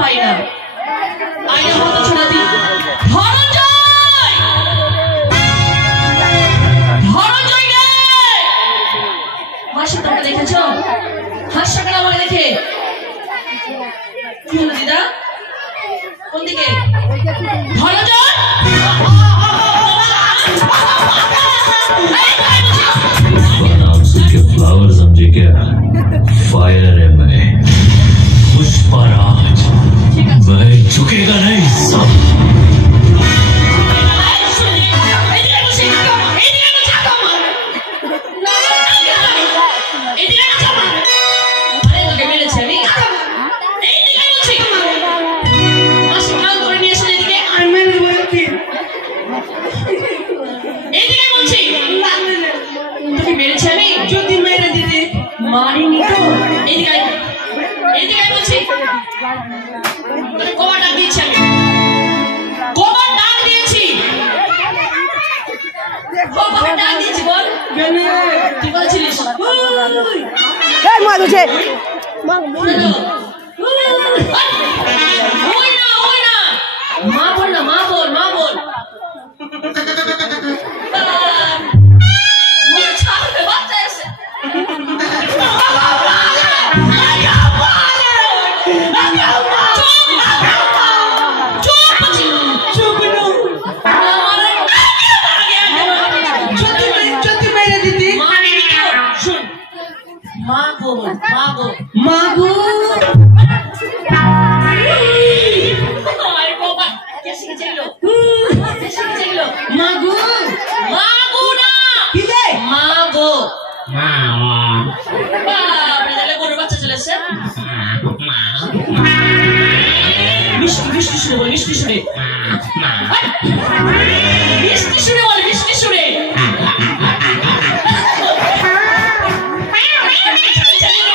পাই না। আইনা হতো ছোড়াতি ধনঞ্জয়, ধনঞ্জয় রে মাসি তোমরা দেখেছো হাসছো কেন আমাকে দেখে? কি হলো দিদা? কোন দিকে? ধনঞ্জয় फ्लावर समझे क्या? फायर है मैं, पुष्पराज, मैं झुकेगा नहीं सब। মারিনি তো এদিকে এদিকে বলছি তোরে কবার ডাক দিয়েছি আমি, কবার ডাক দিয়েছি, কবার ডাক দিয়েছি বল কি বলছিলিস? এই মা দুছে মা বল না, ওই না মা বল না, মা বল মুখে ছাড়ে বাচ্চা এসে মিষ্টি শুনে বলে মিষ্টি শুনে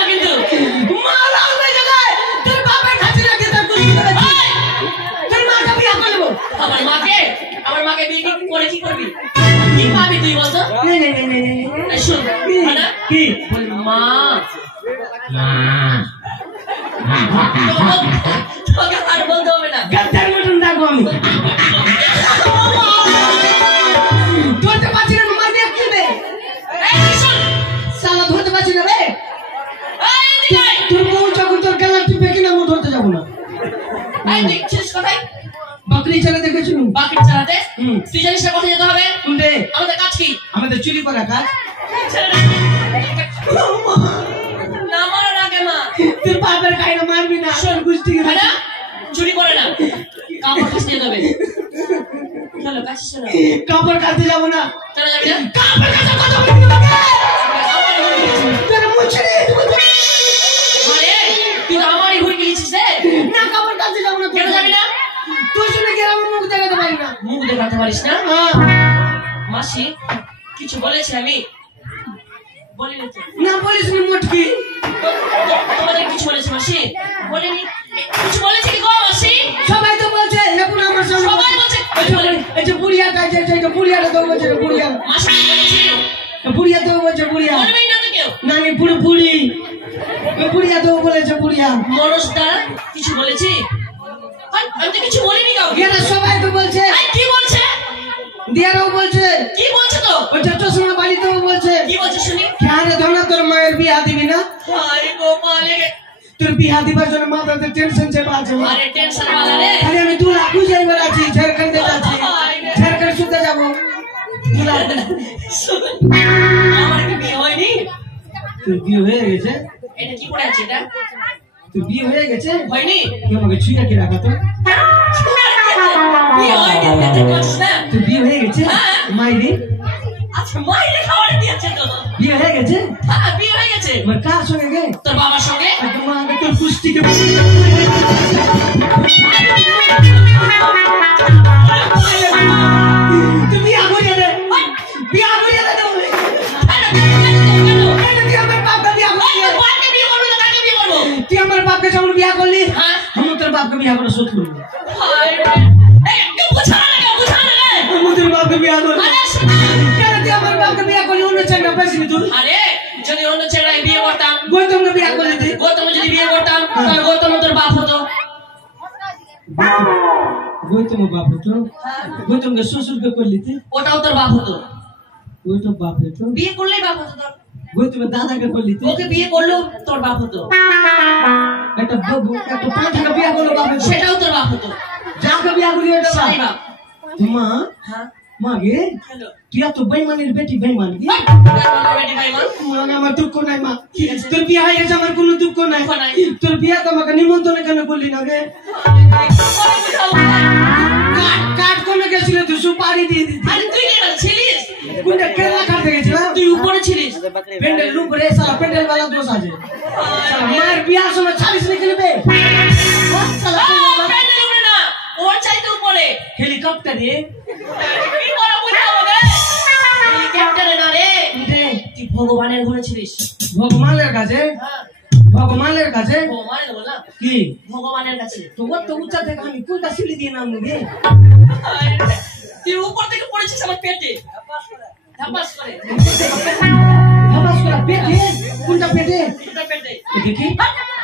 কিন্তু আমার মাকে বিয়ে করে কি করবি? কি পাবি তুই বলতো? শুন কি মা তোকে আর বলতে হবে না, গাদ্দার মতন ডাকবো আমি। ধরতে পারছি না মার দিয়ে কি বে? এই শুন সালা ধরতে পারছি না রে। এই তোর বউ যখন তোর গলা টিপে কিনা আমি ধরতে যাব না। এই দেখছিস কোথায় বাকরি চালাতে গেছিল? বাকরি চালাতে তুই জানিস না কোথায় যেতে হবে? শুনবে আমাদের কাজ কি? আমাদের চুরি করা কাজ। না মারার আগে মা তোর বাবার গায়ে মারবি না, শোন গুষ্টি না চুরি করে না, কাপড় কাচতে যাবে। চলো কাছে চলো। কাপড় কাচতে যাব না, চলো যাবি না? কাপড় কাচার কথা বলবি না তোর মুছে রে। আরে তুই তো আমারই ভুল গিয়েছিস রে। না কাপড় কাচতে যাব না। কেন যাবি না? তুই শুনে গেলে আমি মুখ দেখাতে পারি না। মুখ দেখাতে পারিস না? মাসি কিছু বলেছে আমি বলিনি তো। না বলিস নি মোটকি। তোমাদের কিছু বলেছে মাসি? বলিনি। কিছু বলেছে কি গো মাসি? সবাই তো বলছে এখন আমার সামনে সবাই বলছে এই যে বুড়িয়া কাজে এই বুড়িয়াটা তো বলছে বুড়িয়া মাসি বলছে বুড়িয়া তো বলছে বুড়িয়া বলবেই না তো কেউ না নি পুরো বুড়ি বুড়িয়া তো বলেছে বুড়িয়া মনস্তা কিছু বলেছি? আমি তো কিছু বলিনি কাউ। এরা সবাই তো বলছে। কি বলছে? দিয়ারাও বলছে। কি বলছে তো? ওই চশমা বাড়িতেও বলছে। কি বলছে শুনি? কেন ধনা তোর মায়ের বিয়া দিবি না? আরে গোপালে তোর বিয়া দিবার জন্য মাথাতে টেনশন চেপে আছে। আরে টেনশন वाला রে। আরে আমি 2 লাখ যাইবার আছি, ঝাড়খণ্ডে যাচ্ছি, ঝাড়খণ্ড শুতে যাব। 2 লাখ আমার কি বিয়ে হয়নি? তোর বিয়ে হয়ে গেছে? এটা কি পড়ে আছে এটা? তোর বিয়ে হয়ে গেছে? হয়নি? তুই আমাকে ছুঁয়ে কি রাখা তো? বিয়ে হয়নি এটা বলছিস না? তোর বিয়ে হয়ে গেছে? মাইরি আচ্ছা মাইরি খাওয়ার দিয়েছে তো। বিয়ে হয়ে গেছে? হ্যাঁ বিয়ে হয়ে গেছে। আমার কার সঙ্গে গে? তোর বাবার সঙ্গে। মা তোর কুষ্টিকে তুই বিয়ে হয়ে রে, বিয়ে হয়ে রে। তুই আমার বাপকে যেমন বিয়া করলি আমি তোর বাপকে বিয়া করে শোধ করবো। তোর বাপকে বিয়া করবো কেন? তুই আমার বাপকে বিয়া করলি অন্য ছেলেটা পেয়েছিলি তুই? আরে যদি অন্য ছেলেটাকে বিয়ে করতাম, গৌতমকে বিয়া করলি তুই। গৌতম যদি বিয়ে করতাম তাহলে গৌতম তোর বাপ হতো। গৌতম বাপ হতো গৌতমকে শ্বশুরকে করলি তুই ওটাও তোর বাপ হতো গৌতম বাপ হতো বিয়ে করলেই বাপ হতো তোর গৌতমের দাদাকে করলি তুই ওকে বিয়ে করলেও তোর বাপ হতো একটা পাঁঠাকে বিয়ে করলো বাপ হতো সেটাও তোর বাপ হতো যাকে বিয়ে করলি ওটা সাই বাপ মা হ্যাঁ মা গে হ্যালো তুই এত বেইমানের বেটি বেইমান কি বেটি ভাই মা মা আমার দুঃখ নাই মা তোর বিয়ে হয়ে গেছে আমার কোনো দুঃখ নাই তোর বিয়ে তো আমাকে নিমন্ত্রণ কেন করলি না রে কাট কোনে গেছিল তুই সুপারি দিয়ে দিতি আরে তুই কেন ছিলিস কোনটা কেলা কাটতে গেছিলাম তুই উপরে ছিলিস প্যান্ডেল উপরে সালা প্যান্ডেল वाला দোষ আছে সালা মার বিয়ার সময় 40 নিকলে বে সালা প্যান্ডেল উপরে না ওর চাইতে উপরে হেলিকপ্টারে কি বড় বুঝা হবে হেলিকপ্টারে না রে তুই ভগবানের ঘরে ছিলিস ভগবানের কাছে হ্যাঁ ভগবানের কাছে ভগবানের বল না কি ভগবানের কাছে তো কত উচ্চা থেকে আমি কোনটা সিঁড়ি দিয়ে নামবো রে তুই উপর থেকে পড়েছিস আমার পেটে ধাপাস করে ধাপাস করে পেটে কোনটা পেটে এটা পেটে দেখি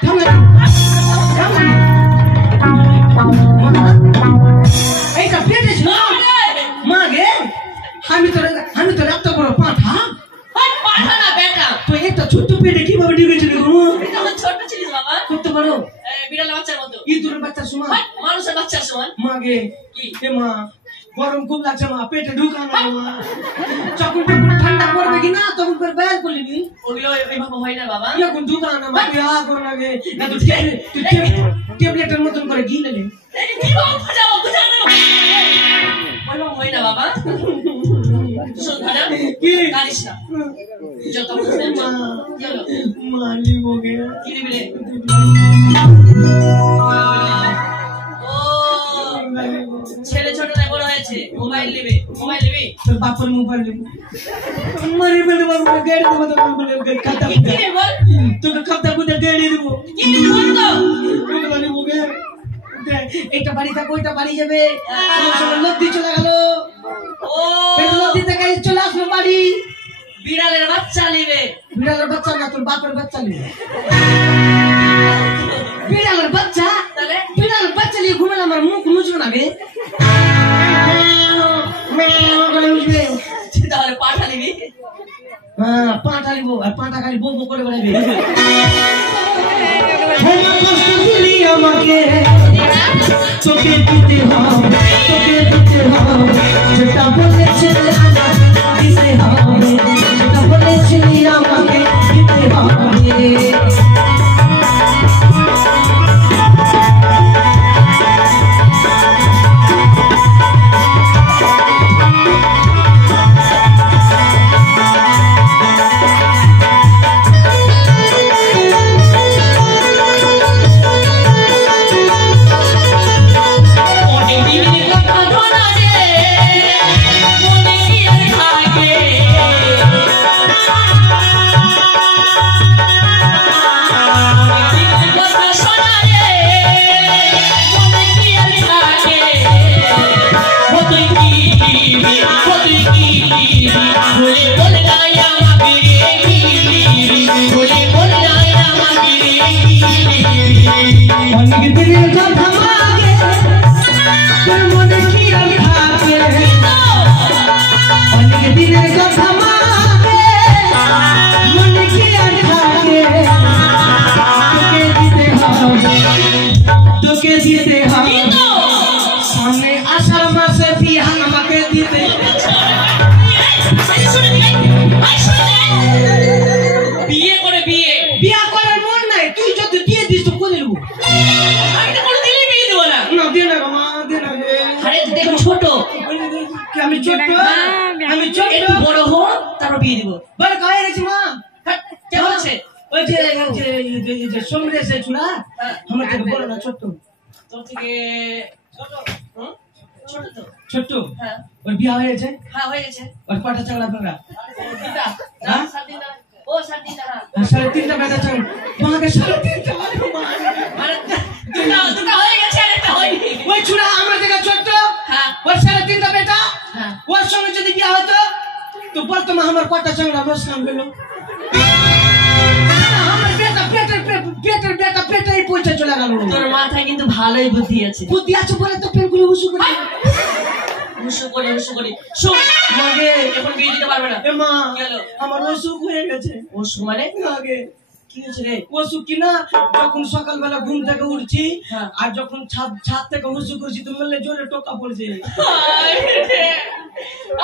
থামলা এইটা পেটে ছিল মা গে আমি তো এত বড় পাঁঠা পাঠা না বেটা তো একটা ছোট্ট পেটে কিভাবে ঢুকেছিল গো তখন ছোট ছিলিস বাবা করতে পারো বিড়ালের বাচ্চার মতো ইঁদুরের বাচ্চা সমান মানুষের বাচ্চার সমান মা গে কি এ মা গরম খুব লাগছে মা পেটে ঢুকানো মা যখন ঠান্ডা পড়বে কি না তখন করে বাইর করলি নি ওগুলো এইভাবে হয় না বাবা এখন ঢুকানো মা তুই আগুন লাগে না তুই ট্যাবলেটের মতন করে গিলে নে কি বাবা বুঝাবো বুঝানো ওইভাবে হয় না বাবা শোন ভাড়া কি কারিস না যত বুঝতে মা কি হলো মা লিবো গে কি নিবি রে ও ছেলে ছোট না বড় হয়েছে মোবাইল নেবে মোবাইল নেবে তোর বাপের মোবাইল লিবো মারি বলে বাবা গাড়ি দেবো তো বলে খাতা কি রে বল তোকে খাতা বুঝে গাড়ি দেবো কি নিবি বল তো ওগুলো লিবো গে এটা বাড়ি থাকো ওইটা বাড়ি যাবে নদী চলে গেল ও নদী থেকে চলে আসলো বাড়ি বিড়ালের বাচ্চা নেবে বিড়ালের বাচ্চা না তোর বাপের বাচ্চা নিবে বিড়ালের বাচ্চা তাহলে বিড়ালের বাচ্চা নিয়ে ঘুমে আমার মুখ মুছবে না বে তাহলে পাঠা নিবি হ্যাঁ পাঁঠা নিবো আর পাঁঠা খালি বো বো করে বেড়াবে আমাকে তোকে দিতে হবে যেটা বলেছিলে দিতে হবে যেটা বলেছিলি আমাকে দিতে হবে ছোট্ট ওর বিয়ে হয়ে গেছে হ্যাঁ হয়ে গেছে ওর কটা চাকরা ফেরা দুটা না সাদিনা ও সাদিনা সাড়ে তিনটা বেটা চাকরা তোমাকে সাড়ে তিনটা মানে দুটা হয়ে গেছে আর একটা হয়নি ওই ছুড়া আমার থেকে ছোট্ট হ্যাঁ ওর সাড়ে তিনটা বেটা হ্যাঁ ওর সঙ্গে যদি বিয়ে হতো তো বলতো মা আমার কটা চাকরা রোজ কাম গেল আমার বেটা পেটের বেটা পেটেই পৌঁছে চলে গেল লাগালো। তোর মাথায় কিন্তু ভালোই বুদ্ধি আছে। বুদ্ধি আছে বলে তো পেনগুলো হুসু করে হুসু করি শোন মাগে এখন বিয়ে দিতে পারবে না। এ মা গেল আমার অসুখ হয়ে গেছে। অসুখ মানে আগে কি হয়েছে রে? অসুখ কিনা যখন সকালবেলা ঘুম থেকে উঠছি হ্যাঁ। আর যখন ছাদ থেকে হুসু করছি তুমি বললে জোরে টোকা পড়ছে।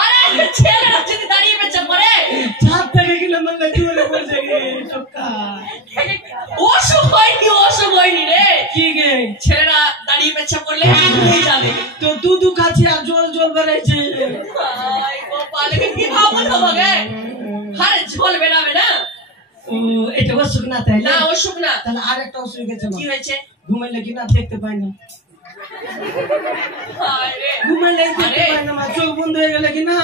আরে ছেলেরা যদি দাঁড়িয়ে বেচা করে ছাদ থেকে গেলে বললে জোরে পড়ছে টোকা। অসুখ হয়নি রে। কি গে ছেলেরা দাঁড়িয়ে পেচ্ছা করলে হয়ে যাবে। তো দুধু খাচ্ছি আর জল বেড়াইছে। আই গোপাল কি খাবো তোমাকে? আরে ঝোল বেরাবে না। ও এটা অসুখ না তাই না অসুখ না। তাহলে আর একটা অসুখ গেছে। কি হয়েছে? ঘুমাইলে কিনা দেখতে পাই না। আরে ঘুমাইলে দেখতে পাই না, চোখ বন্ধ হয়ে গেলে কিনা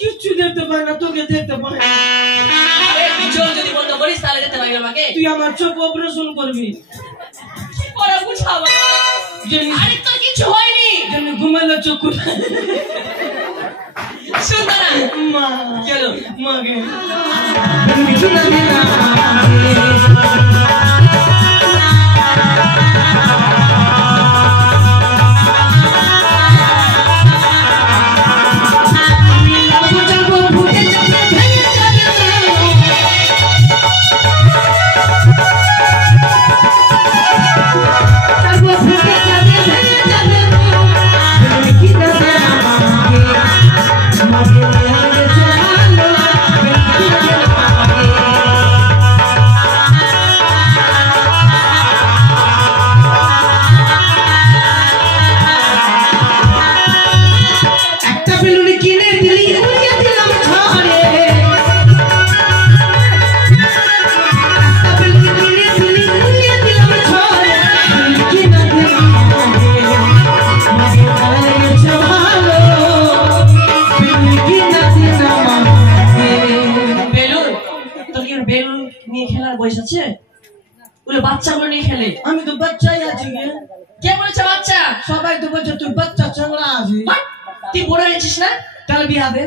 কিচ্ছু দেখতে পাই না, তোকে দেখতে পাই না। আরে তুই চোখ যদি বন্ধ করিস তাহলে যেতে পারবি আমাকে। তুই আমার চোখ অপারেশন করবি। কি করে বুঝাবো? আরে তোর কিছু হয়নি। ঘুমাইলে চোখ খুলে শুনতো না মা চলো মাগে বাচ্চাগুলো নিয়ে খেলে। আমি তো বাচ্চাই আছি। কে বলেছে বাচ্চা? সবাই তো বলছে তুই বাচ্চা চাংড়া আছিস। তুই বড় হয়েছিস না? তাহলে বিয়া দে।